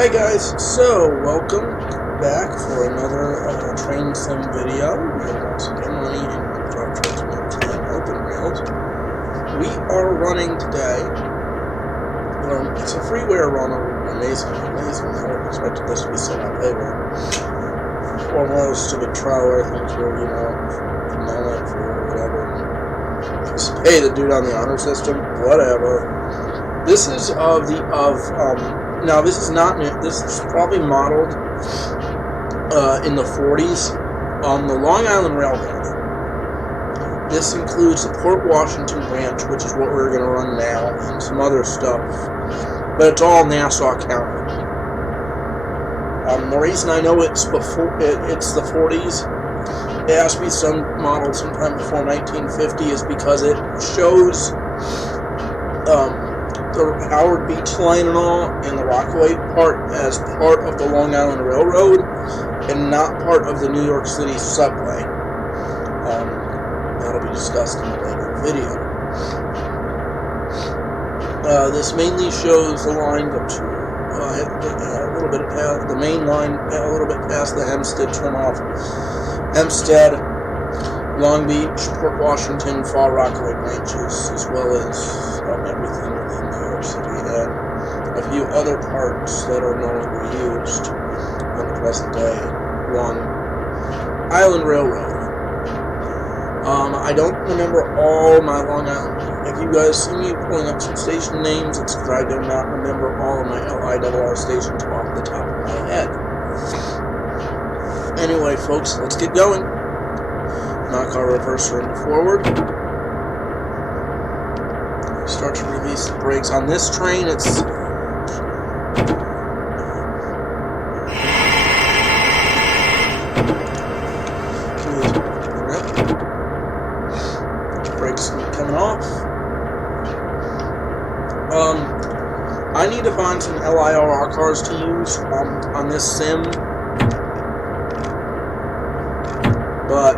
Hey guys, so welcome back for another train sim video. We are once again running in York Commuting open rails. We are running today. It's a freeware run. Amazing. I would have expected this to be set on paper. Or one of those stupid trial things where, mail it for whatever. Just pay the dude on the honor system, whatever. This is now this is not new. This is probably modeled in the 40s on the Long Island Railroad. This includes the Port Washington branch, which is what we're going to run now, and some other stuff. But it's all Nassau County. The reason I know it's the 40s, it has to be modeled sometime before 1950, is because it shows the Howard Beach line and all, and the Rockaway part as part of the Long Island Railroad, and not part of the New York City subway. That'll be discussed in a later video. This mainly shows the line up to a little bit past the main line, a little bit past the Hempstead turnoff. Hempstead, Long Beach, Port Washington, Fall Rockaway branches, as well as everything within New York City, and a few other parts that are no longer used on the present day. Long Island Railroad. I don't remember all my Long Island. If you guys see me pulling up some station names, it's because I do not remember all of my LIRR stations off the top of my head. Anyway, folks, let's get going. Knock our reverser into forward. Start to release the brakes on this train. It's brakes coming off. I need to find some LIRR cars to use on this sim, but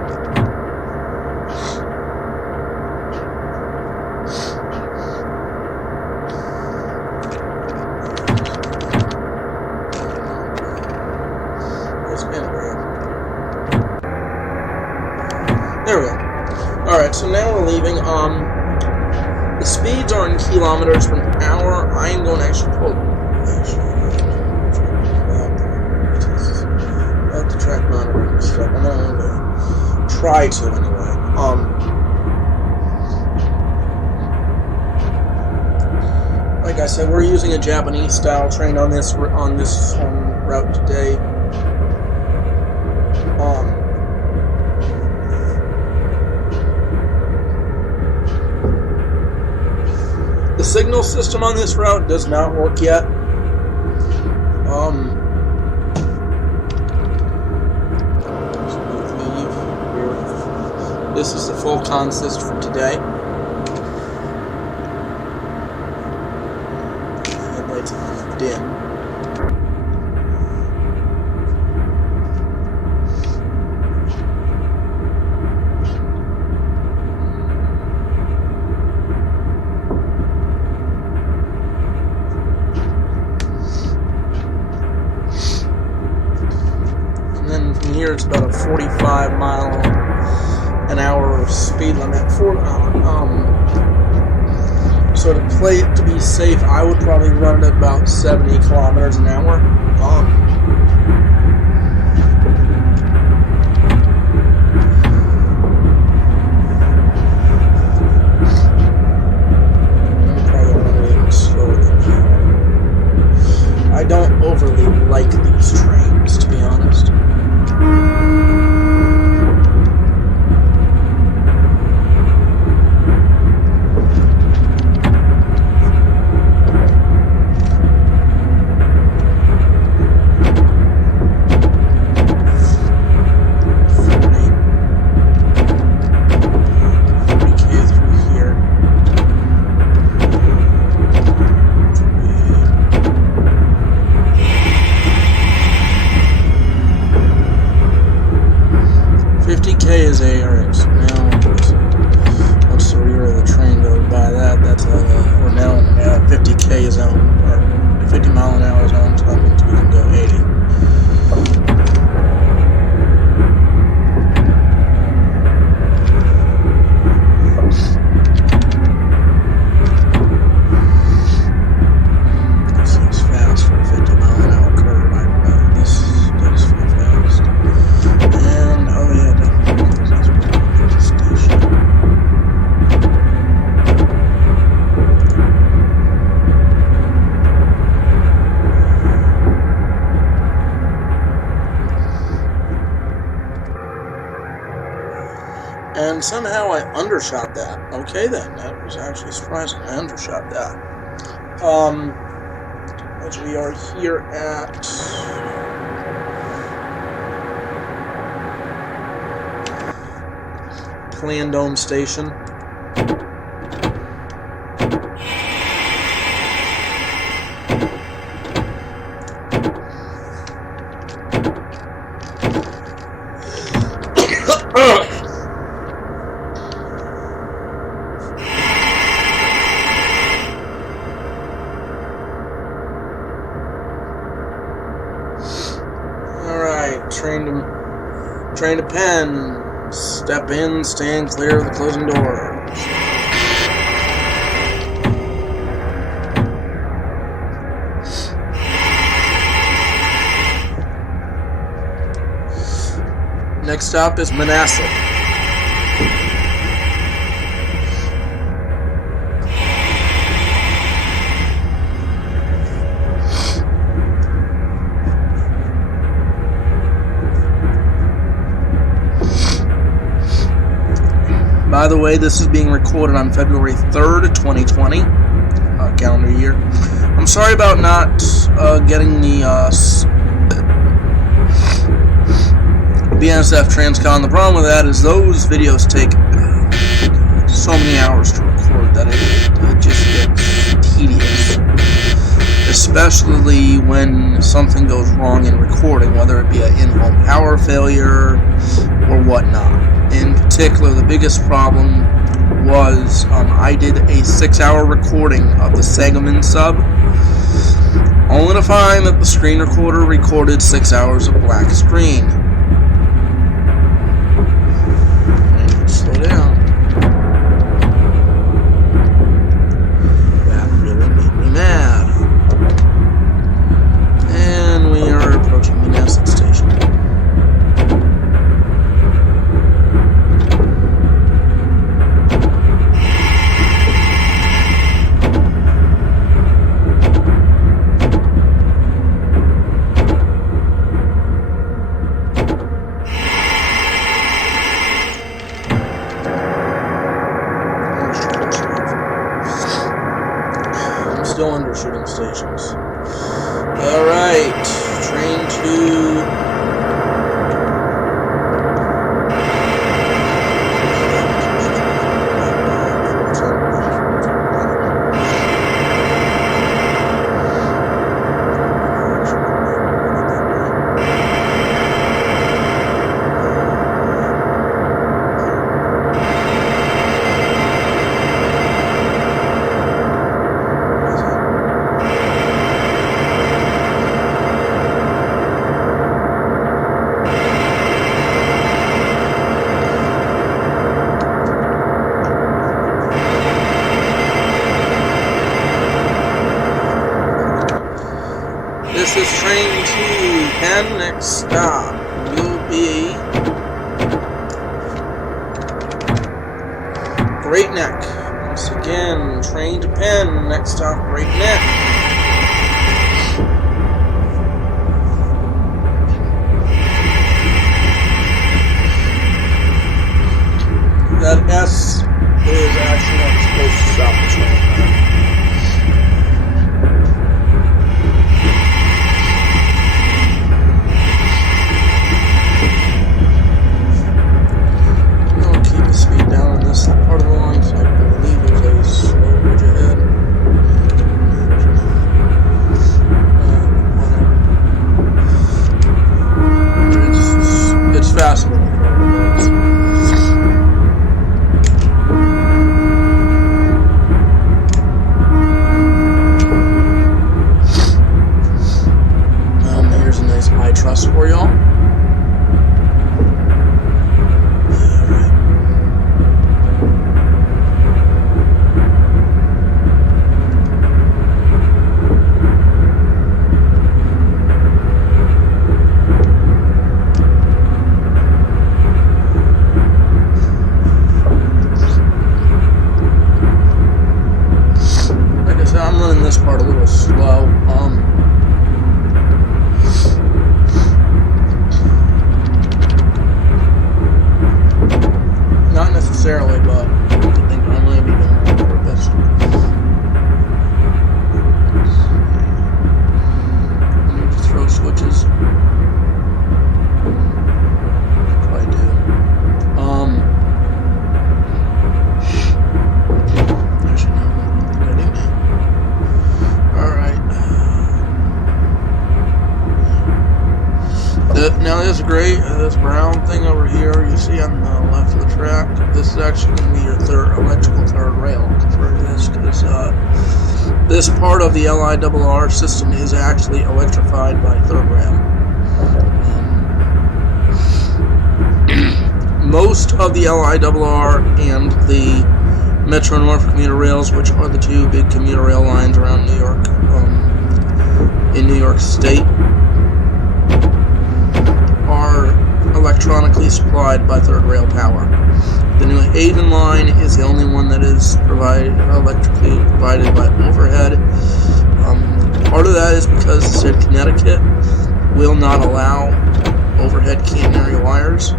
there we go. Alright, so now we're leaving. The speeds are in kilometers per hour. I am going to actually pull. About the track monitoring stuff. I'm going to try to anyway. Like I said, we're using a Japanese style train on this route today. The signal system on this route does not work yet. This is the full consist for today. Headlights on dim. Here it's about a 45 mile an hour speed limit. So to play it to be safe, I would probably run it at about 70 kilometers an hour. I'm probably running a little slower than that. I don't overly like these trains, to be honest. and somehow I undershot that. Okay then, that was actually surprising. I undershot that. As we are here at Auburndale Station. Train to Penn. Step in, stand clear of the closing doors. Next stop is Manassas. By the way, this is being recorded on February 3rd, 2020, calendar year. I'm sorry about not getting the BNSF Transcon. The problem with that is those videos take so many hours to record that it just gets tedious. Especially when something goes wrong in recording, whether it be an in-home power failure or whatnot. In particular, the biggest problem was I did a 6-hour recording of the Sangamon sub, only to find that the screen recorder recorded 6 hours of black screen. Slow down. That really made me mad. And we are approaching Manassas Station. Still undershooting stations. Alright, train to this is train to Penn. Next stop will be Great Neck. Once again, train to Penn. Next stop, Great Neck. That S is actually not supposed to stop the train. thing over here you see on the left of the track, this is actually going to be your electrical third rail for this, because this part of the LIRR system is actually electrified by third rail. Most of the LIRR and the Metro North commuter rails, which are the two big commuter rail lines around New York, in New York State, are electronically supplied by third rail power. The New Haven line is the only one that is electrically provided by overhead. Part of that is because the state of Connecticut will not allow overhead catenary wires.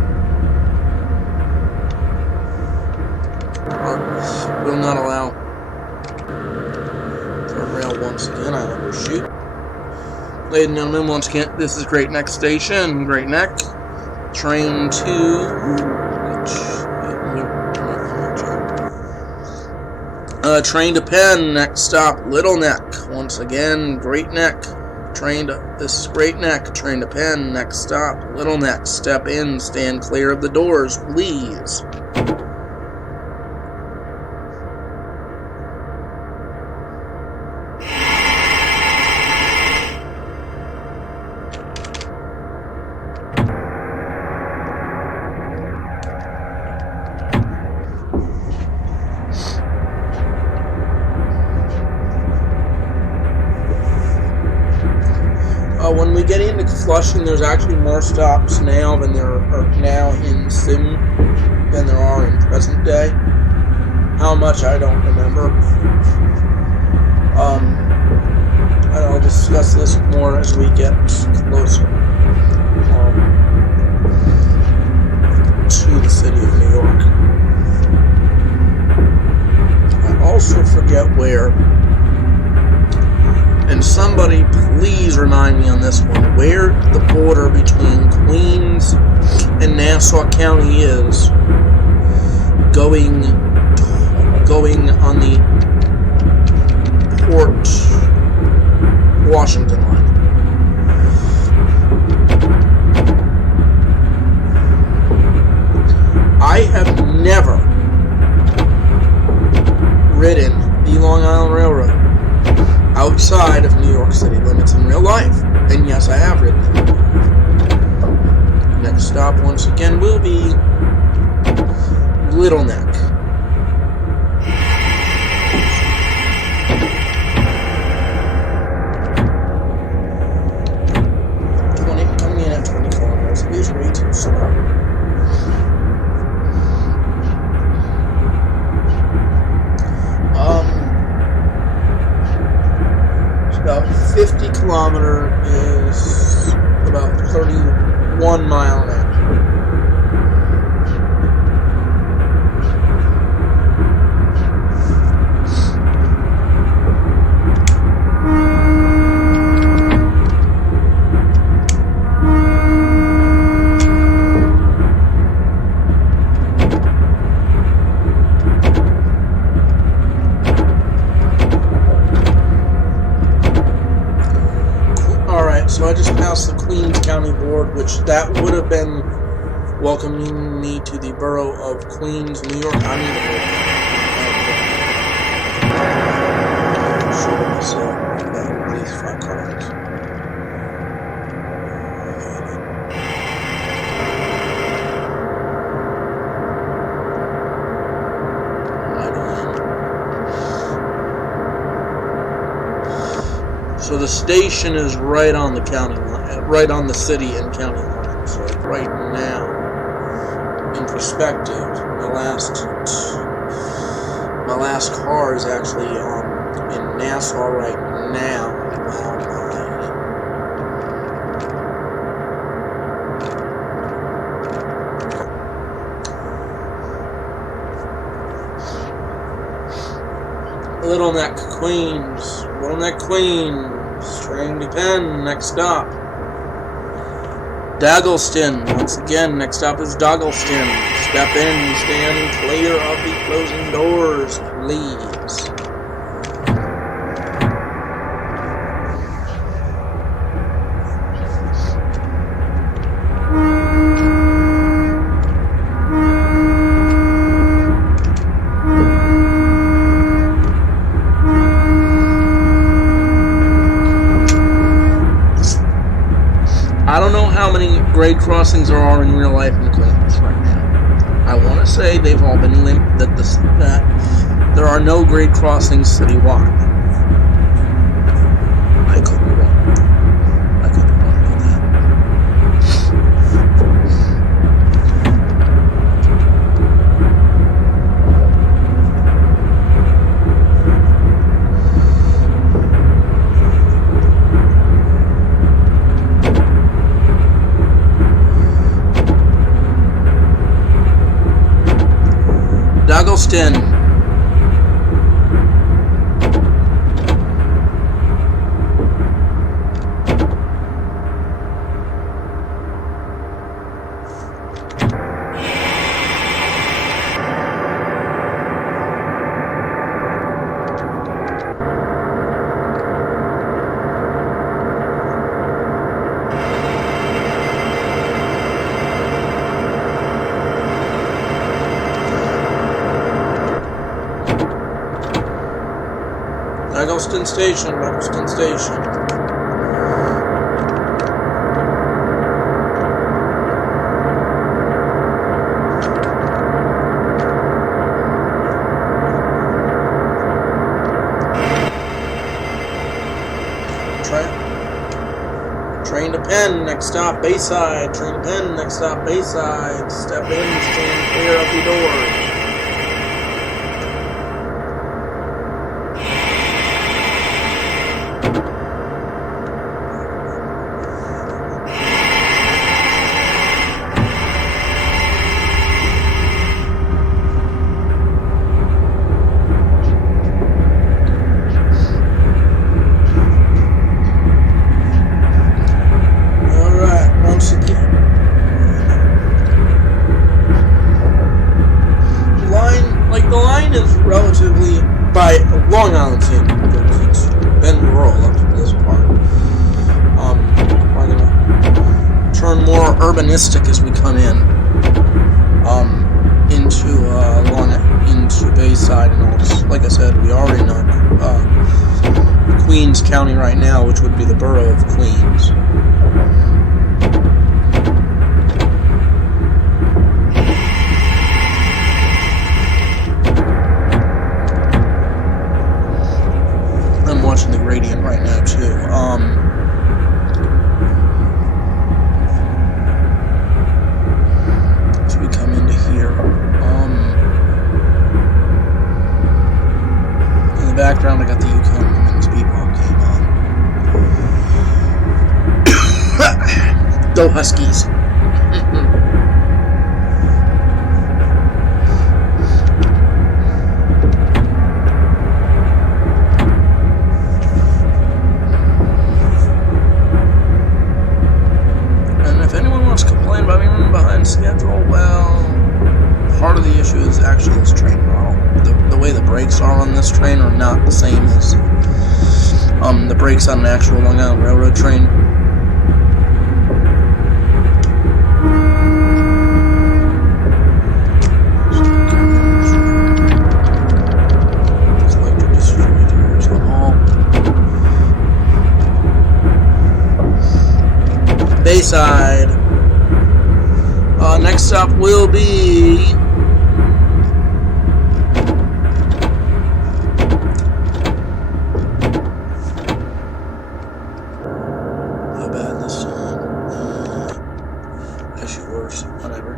Will not allow third rail once again. I overshoot. Ladies and gentlemen, once again, this is Great Neck Station, Great Neck. Train to Penn, next stop, Little Neck. Once again, Great Neck. This is Great Neck. Train to Penn, next stop, Little Neck. Step in, stand clear of the doors, please. When we get into Flushing, there's actually more stops now than there are now in sim than there are in present day. How much, I don't remember. And I'll discuss this more as we get closer to the city of New York. I also forget where. And somebody please remind me on this one, where the border between Queens and Nassau County is going on the Port Washington line. I have never ridden the Long Island Railroad outside of New York City limits in real life, and yes, I have ridden it. Next stop, once again, will be Little Neck. Coming in at 20 kilometers is way too slow. About 50 kilometer is about 31 mile an hour. So I just passed the Queens County Board, which that would have been welcoming me to the borough of Queens, New York. I need to these 5 cars. So the station is right on the county line, right on the city and county line. So right now, in perspective, my last car is actually in Nassau right now. Little Neck, Queens. Little Neck, Queens. Train to Penn. Next stop, Daggleston. Once again, next stop is Daggleston. Step in, stand clear of the closing doors, please. how many grade crossings there are in real life in Queens right now. I want to say they've all been linked that there are no grade crossings citywide. I could be wrong. I could be wrong about that. Daggleston. Daggleston Station, Daggleston Station. Train to Penn, next stop Bayside. Train to Penn, next stop Bayside. Step in, stand clear of the door. Relatively by Long Island City, because it's been rural up to this part. We're gonna turn more urbanistic as we come in into Bayside and all this. Like I said, we already know Queens County right now, which would be the borough of Queens. Watching the gradient right now too. As we come into here, in the background I got the UConn women's b-ball game on. Go Huskies! Schedule, well, part of the issue is actually this train model. The way the brakes are on this train are not the same as the brakes on an actual Long Island Railroad train. Bayside. Next stop will be how bad this time? Actually worse, whatever.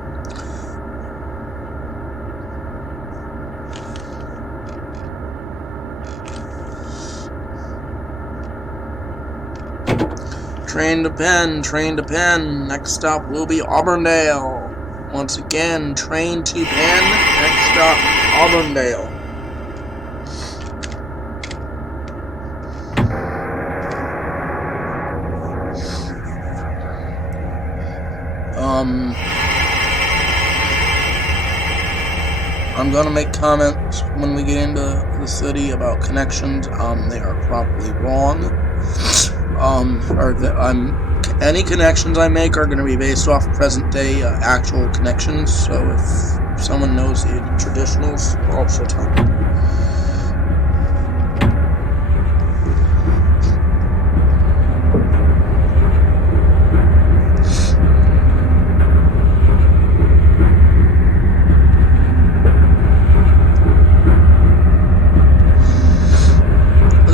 Train to Penn, train to Penn. Next stop will be Auburndale. Once again, train to Penn. Next stop, Auburndale. I'm gonna make comments when we get into the city about connections. They are probably wrong. Any connections I make are going to be based off present day actual connections. So if someone knows the traditionals, also tell me.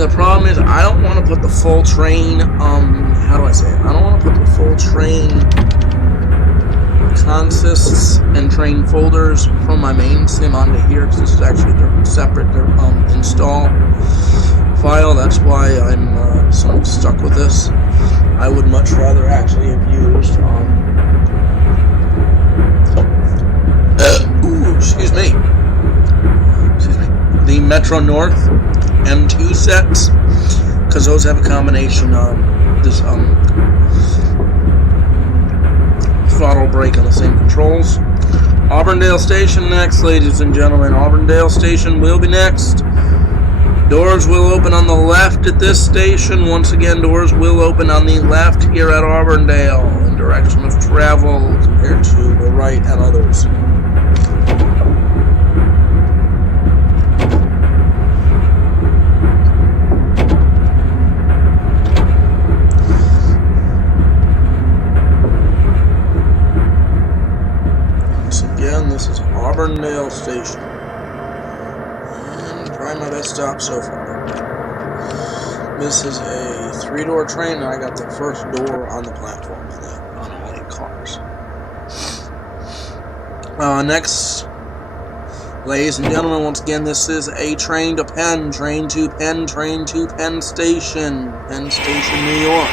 the problem is I don't want to put the full train, how do I say it? I don't want to put the full train consists and train folders from my main sim onto here, because this is actually their separate install file. That's why I'm somewhat stuck with this. I would much rather actually have used excuse me, the Metro North M2 sets, because those have a combination of this throttle brake on the same controls. Auburndale Station next, ladies and gentlemen. Auburndale Station will be next. Doors will open on the left at this station. Once again, doors will open on the left here at Auburndale in direction of travel compared to the right at others. This is Auburndale Station, and trying my best stop so far. This is a 3-door train, and I got the first door on the platform on all 8 cars. Next, ladies and gentlemen, once again, this is a train to Penn, train to Penn Station, Penn Station, New York.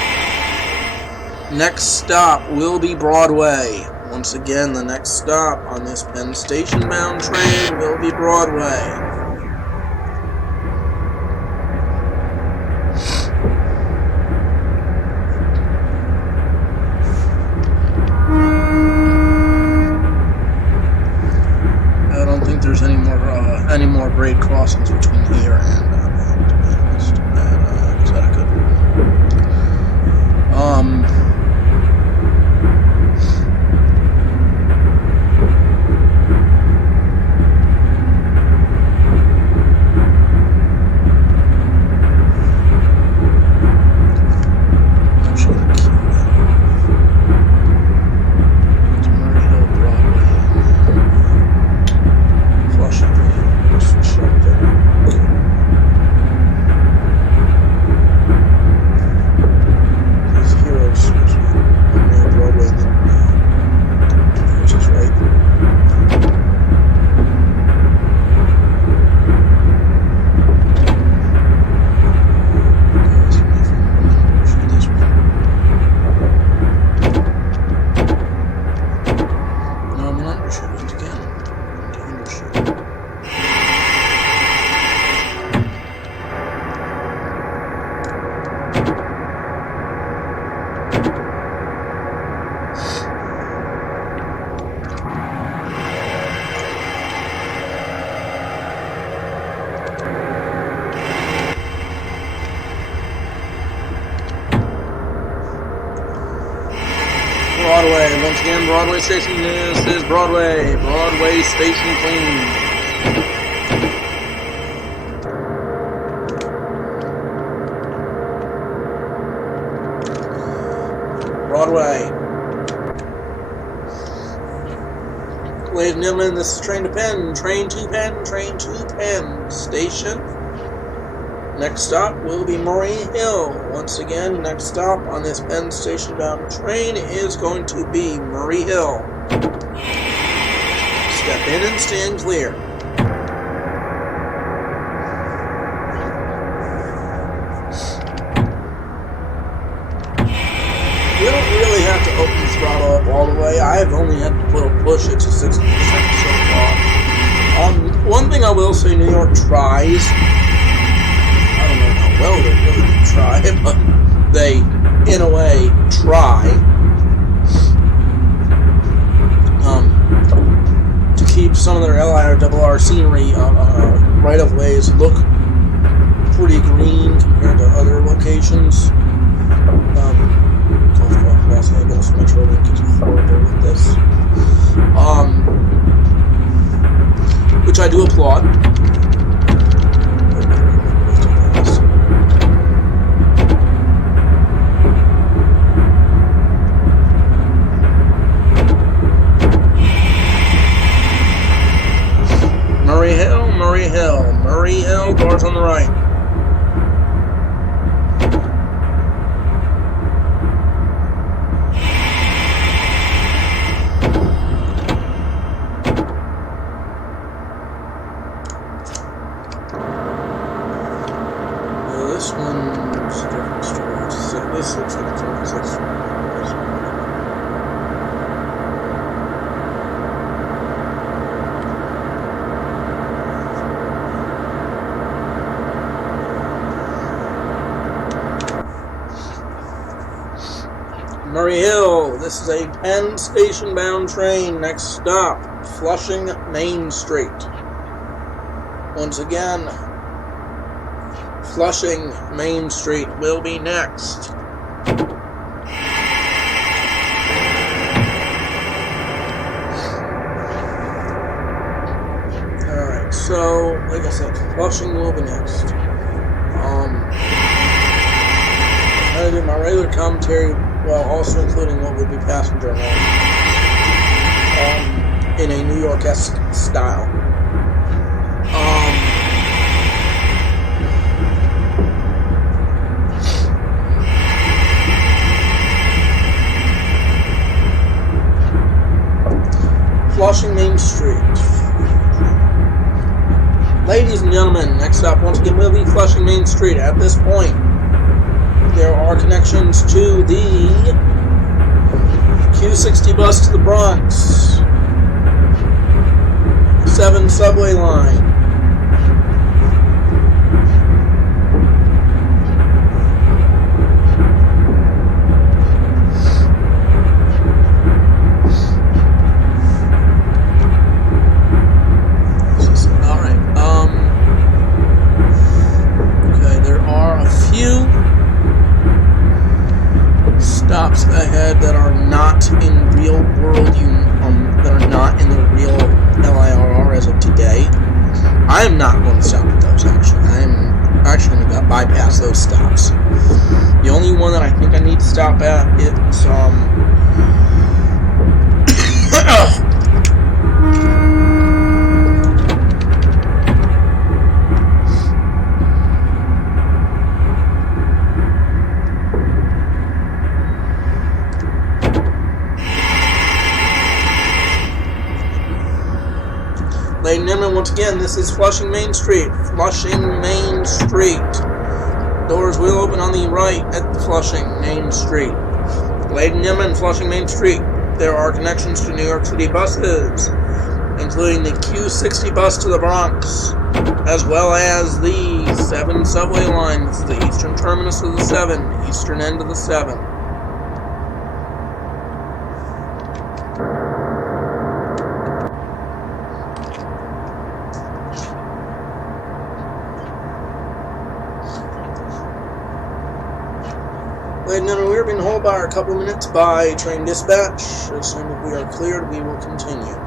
Next stop will be Broadway. Once again, the next stop on this Penn Station bound train will be Broadway. I don't think there's any more grade crossings between here and to be honest. Is that a good one? Broadway. Once again, Broadway Station. This is Broadway. Broadway Station clean. Broadway. Ladies and gentlemen, this is train to Penn. Train to Penn. Train to Penn Station. Next stop will be Murray Hill. Once again, next stop on this Penn Station bound train is going to be Murray Hill. Step in and stand clear. You don't really have to open the throttle up all the way. I've only had to push it to 60% so far. One thing I will say, New York tries. Well, they really try, but they, in a way, try to keep some of their LIRR scenery right-of-ways look pretty green compared to other locations. Los Angeles Metrolink is horrible with this, which I do applaud. Murray Hill, doors on the right. this one's a different story. So this looks like it's only 6. Murray Hill, this is a Penn Station bound train. Next stop, Flushing Main Street. Once again, Flushing Main Street will be next. Alright, so, like I said, Flushing will be next. I'm going to do my regular commentary, well, also including what would be passenger noise, in a New York-esque style. Flushing Main Street. Ladies and gentlemen, next up, once again, will be Flushing Main Street. At this point, there are connections to the Q60 bus to the Bronx, 7 subway line, stops ahead that are not in real world, that are not in the real LIRR as of today. I am not going to stop at those, actually. I am actually going to bypass those stops. The only one that I think I need to stop at is, Ladies and gentlemen, once again, this is Flushing Main Street. Flushing Main Street. Doors will open on the right at Flushing Main Street. Ladies and gentlemen, Flushing Main Street. There are connections to New York City buses, including the Q60 bus to the Bronx, as well as the 7 subway lines, the eastern terminus of the 7, eastern end of the 7. Ladies and gentlemen, we are being held by a couple of minutes by train dispatch. As soon as we are cleared, we will continue.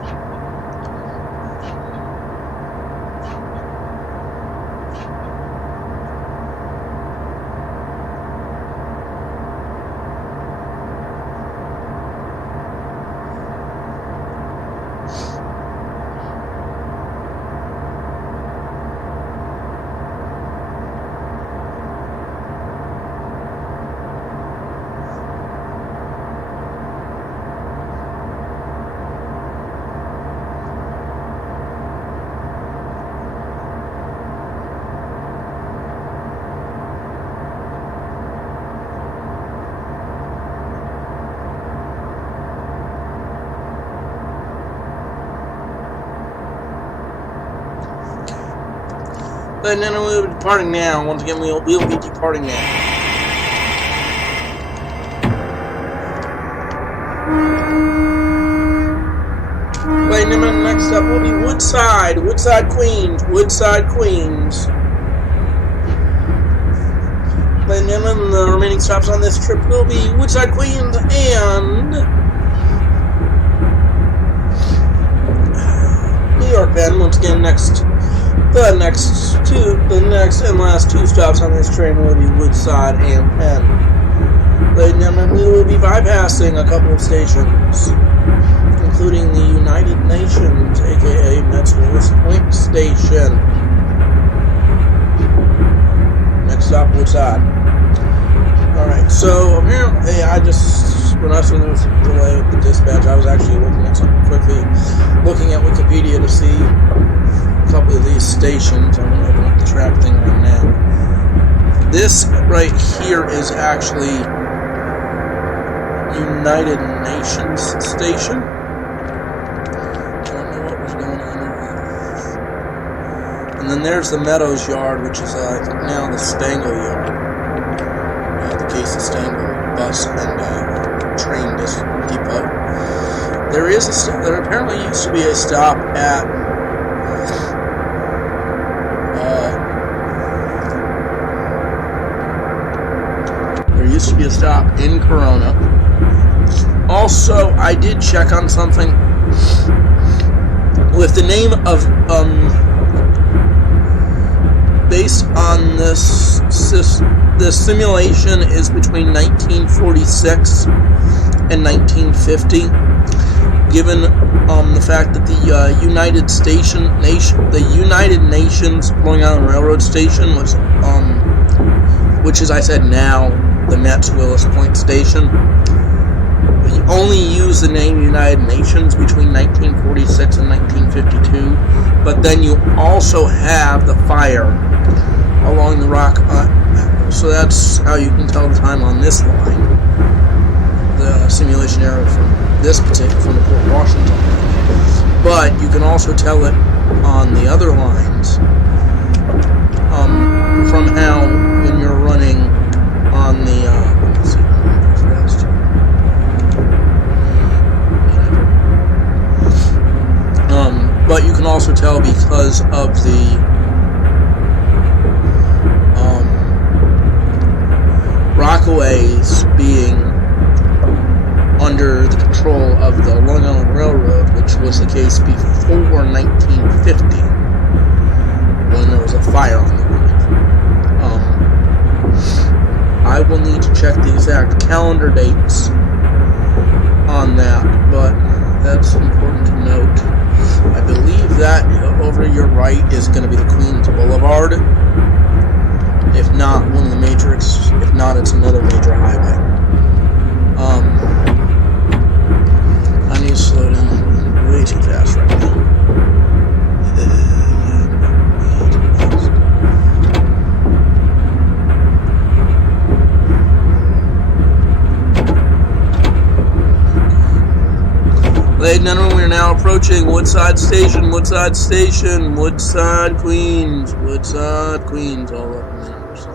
Ladies and gentlemen, we'll be departing now. Once again, we'll be departing now. Ladies and gentlemen, next up will be Woodside, Queens. Ladies and gentlemen, the remaining stops on this trip will be Woodside, Queens, and New York, Penn. Once again, the next and last 2 stops on this train will be Woodside and Penn. Ladies and gentlemen, we will be bypassing a couple of stations, including the United Nations, aka Mets Willis Point Station. Next stop, Woodside. Alright, so apparently when I saw there was a delay with the dispatch, I was actually looking at something quickly, looking at Wikipedia to see a couple of these stations. I'm going to open up the track thing right now. This right here is actually United Nations Station. I don't know what was going on there. And then there's the Meadows Yard, which is I think now the Stangle Yard. The Case of Stangle bus and train depot. There apparently used to be a stop at in Corona. Also, I did check on something with the name of based on this simulation is between 1946 and 1950. Given the fact that the United Nations Long Island Railroad Station was which is I said now the Metz Willis Point Station. We only use the name United Nations between 1946 and 1952, but then you also have the fire along the rock, so that's how you can tell the time on this line, the simulation error from from the Port Washington line. But you can also tell it on the other lines from how when you're running on the let's see, but you can also tell because of the Rockaways being under the control of the Long Island Railroad, which was the case before 1950 when there was a fire on the line. I will need to check the exact calendar dates on that, but that's important to note. I believe that over your right is going to be the Queens Boulevard. If not, one of the major, if not, it's another major highway. I need to slow down. I'm way too fast right now. Ladies and gentlemen, we are now approaching Woodside Station, Woodside Station, Woodside, Queens, Woodside, Queens, all up a minute or so.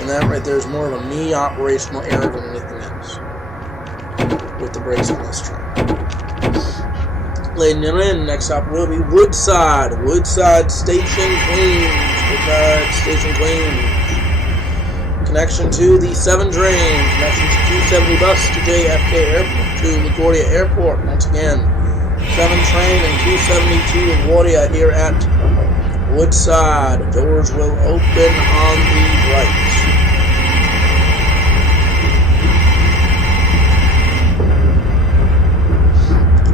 And that right there is more of a me operational error than anything else with the brakes on this train. Ladies and gentlemen, next stop will be Woodside, Woodside Station, Queens, Woodside Station, Queens. Connection to the 7 train, connection to 270 bus to JFK Airport, to LaGuardia Airport. Once again, 7 train and 272 LaGuardia here at Woodside. Doors will open on the right.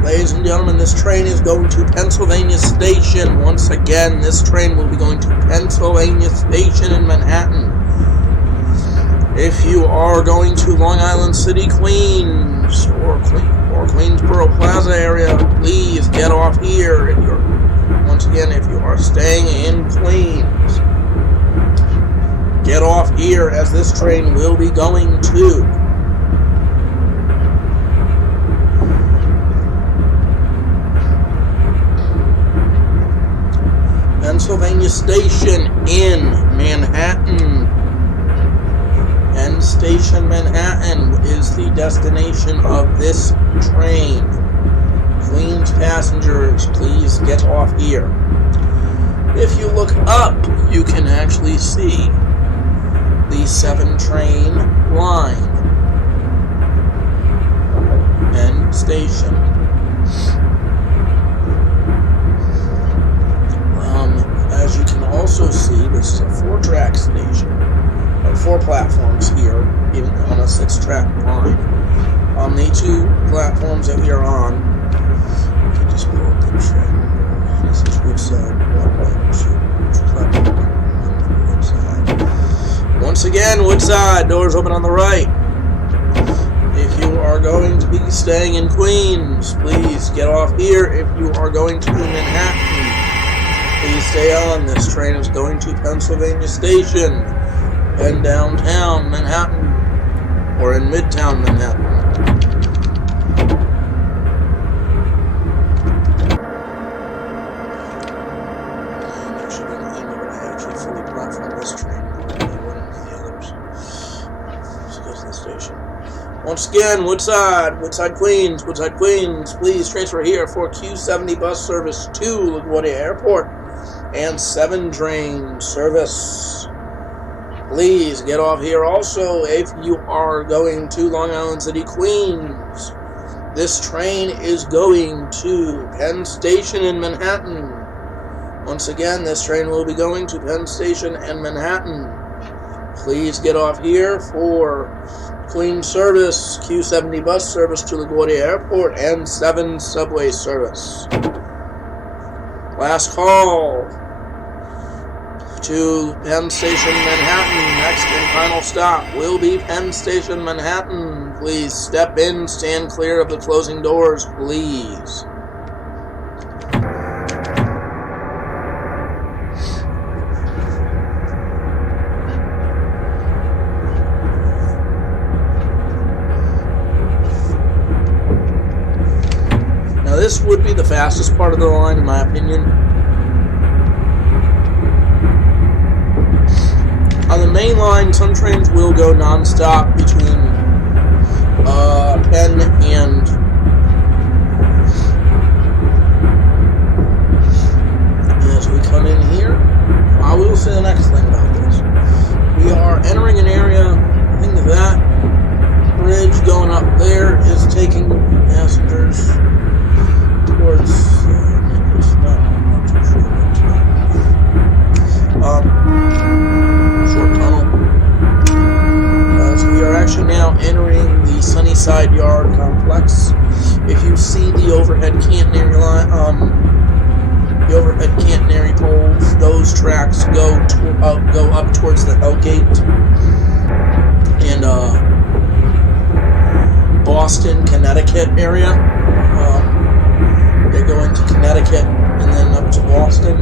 Ladies and gentlemen, this train is going to Pennsylvania Station. Once again, this train will be going to Pennsylvania Station in Manhattan. If you are going to Long Island City, Queens, or Queensboro Plaza area, please get off here. If you are staying in Queens, get off here as this train will be going to Pennsylvania Station in Manhattan. Penn Station, Manhattan is the destination of this train. Queens passengers, please get off here. If you look up, you can actually see the 7 train line. Penn Station. As you can also see, this is a 4-track station. 4 platforms here, even on a 6-track line. On the 2 platforms that we are on, you can just pull up the train. This is Woodside 1, 2, platform 1 Woodside. Once again, Woodside, doors open on the right. If you are going to be staying in Queens, please get off here. If you are going to Manhattan, please stay on. This train is going to Pennsylvania Station in downtown Manhattan, or in Midtown Manhattan. There should be an email that I actually fully brought from this train. One of the others. Let's go to the station. Once again, Woodside, Queens, please transfer here for Q70 bus service to LaGuardia Airport and 7 train service. Please get off here. Also, if you are going to Long Island City, Queens, this train is going to Penn Station in Manhattan. Once again, this train will be going to Penn Station and Manhattan. Please get off here for Queen service, Q70 bus service to LaGuardia Airport, and 7 subway service. Last call to Penn Station, Manhattan. Next and final stop will be Penn Station, Manhattan. Please step in, stand clear of the closing doors, please. This would be the fastest part of the line, in my opinion. On the main line, some trains will go non-stop between Penn and as we come in here, I will say the next thing about this. We are entering an area. I think that bridge going up there is taking passengers towards it's not too sure short tunnel. So we are actually now entering the Sunnyside Yard complex. If you see the overhead catenary line, the overhead catenary poles, those tracks go up towards the Hellgate and Boston, Connecticut area. They go into Connecticut and then up to Boston.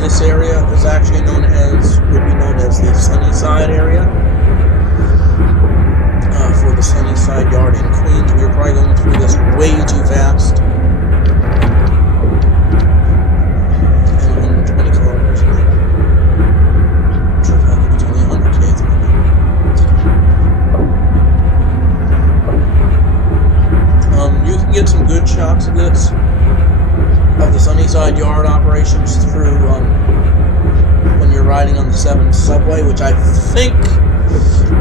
This area is actually would be known as the Sunnyside area. For the Sunnyside Yard in Queens, we are probably going through this way too fast. And 120 kilometers an hour. I'm sure I think it's only 100 km an hour. You can get some good shots of this, of the Sunnyside Yard operations through when you're riding on the 7 subway, which I think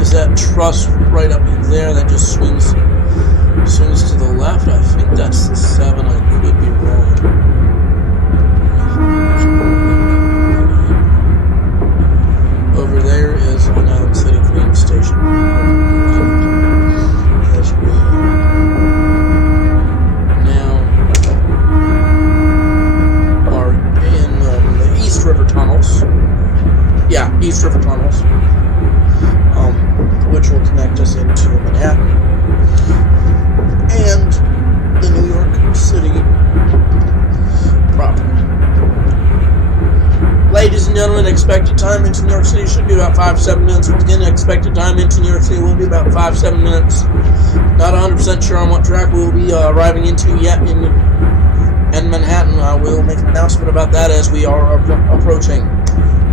is that truss right up there that just swings to the left. I think that's the 7. I could be wrong. Over there is Long Island City Queens Station. As we now are in the East River Tunnels. Yeah, East River Tunnels. Which will connect us into Manhattan and the New York City proper. Ladies and gentlemen, expected time into New York City should be about 5-7 minutes. Once again, expected time into New York City will be about 5-7 minutes. Not 100% sure on what track we will be arriving into yet in Manhattan. We'll make an announcement about that as we are approaching.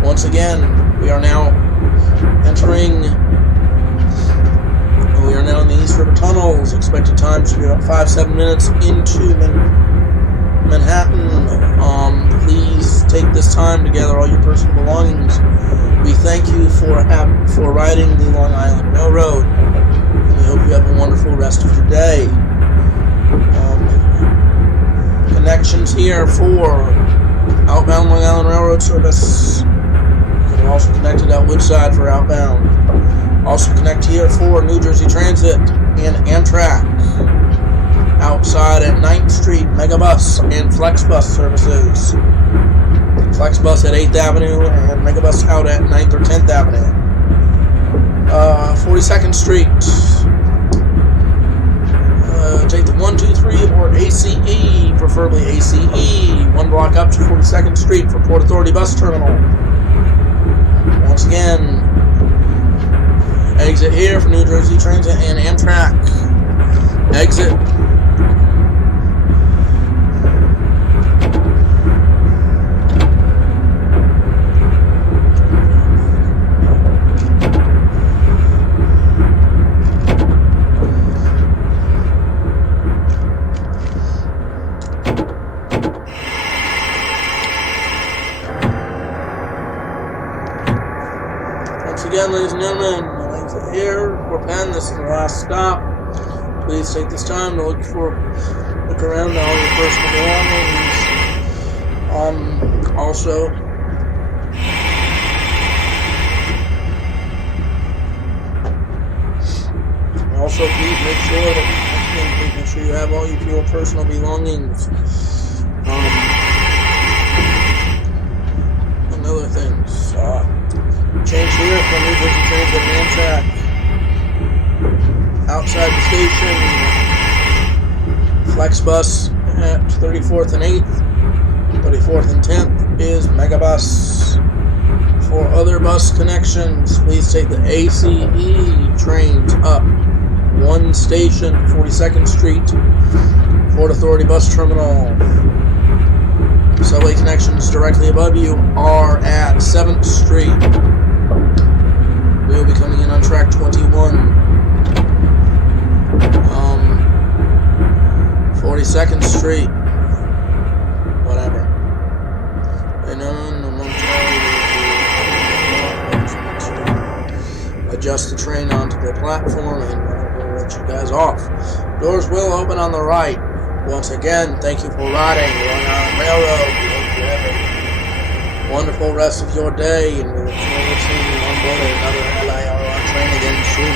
Once again, we are now in the East River Tunnels. Expected time should be about 5-7 minutes into Manhattan. Please take this time to gather all your personal belongings. We thank you for riding the Long Island Railroad. And we hope you have a wonderful rest of your day. Connections here for outbound Long Island Railroad service. You can also connect it at Woodside for outbound. Also connect here for New Jersey Transit and Amtrak. Outside at 9th Street, Megabus and Flexbus services. Flexbus at 8th Avenue and Megabus out at 9th or 10th Avenue. 42nd Street. take the 123 or ACE, preferably ACE, 1 block up to 42nd Street for Port Authority Bus Terminal. Once again, exit here for New Jersey Transit and Amtrak. Exit. Again, ladies and gentlemen, exit here for Penn. This is the last stop. Please take this time to look around at all your personal belongings. Also, please make sure you have all your personal belongings. And other things. Change here from New Jersey Transit and Amtrak. Outside the station, Flex Bus at 34th and 8th. 34th and 10th is Megabus. For other bus connections, please take the ACE trains up 1 station, 42nd Street, Port Authority Bus Terminal. Subway connections directly above you are at 7th Street. We will be coming in on track 21. 42nd Street. Whatever. And then adjust the train onto the platform and we'll let you guys off. Doors will open on the right. Once again, thank you for riding Long Island Railroad. We hope you have a wonderful rest of your day, and we look forward to seeing you on board another LIRR train again soon.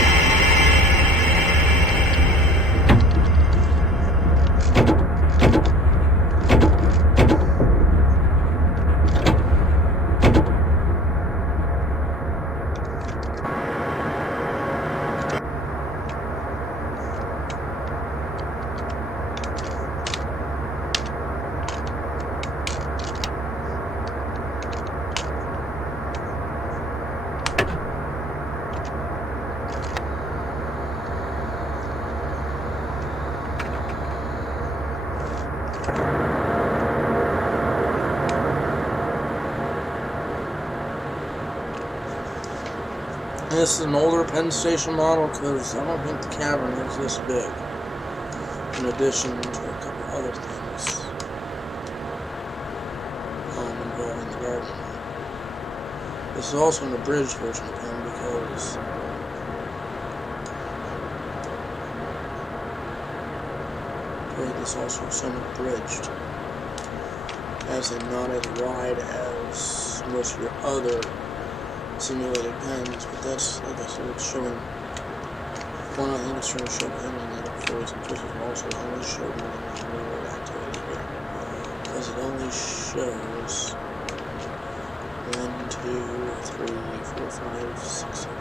This is an older Penn Station model because I don't think the cavern is this big, in addition to a couple other things involving the garden. This is also an abridged version of Penn because this also somewhat abridged, as in not as wide as most of your other simulated Penns, but that's, like I said, it's showing one. I think it's trying to show Penn, and then for reason this is also only showing the railroad activity here, because it only shows 1, 2, 3, 4, 5, 6, 7,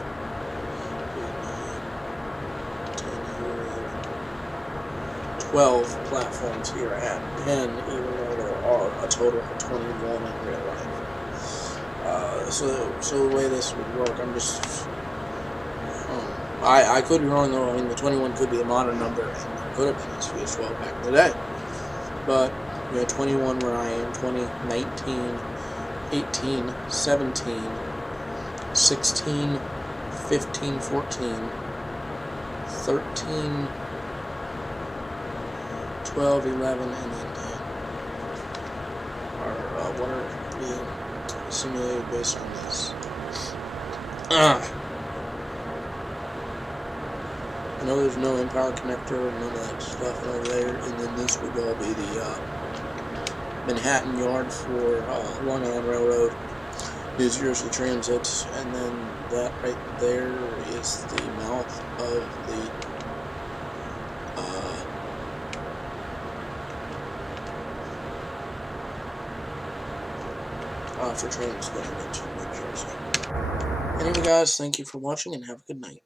8, 9, 10, 11, 12 platforms here at Penn, even though there are a total of 21 in real life. So the way this would work, I'm just, I could be wrong though. I mean, the 21 could be a modern number, and there could have been as 12 back in the day. But we had 21 where I am, 20, 19, 18, 17, 16, 15, 14, 13, 12, 11, and then 10 are what are being simulated based on this. I know there's no Empire connector and none of that stuff over there, and then this would all be the Manhattan Yard for Long Island Railroad, New Jersey Transit, and then that right there is the mouth of the for trains going into New Jersey. Anyway guys, thank you for watching and have a good night.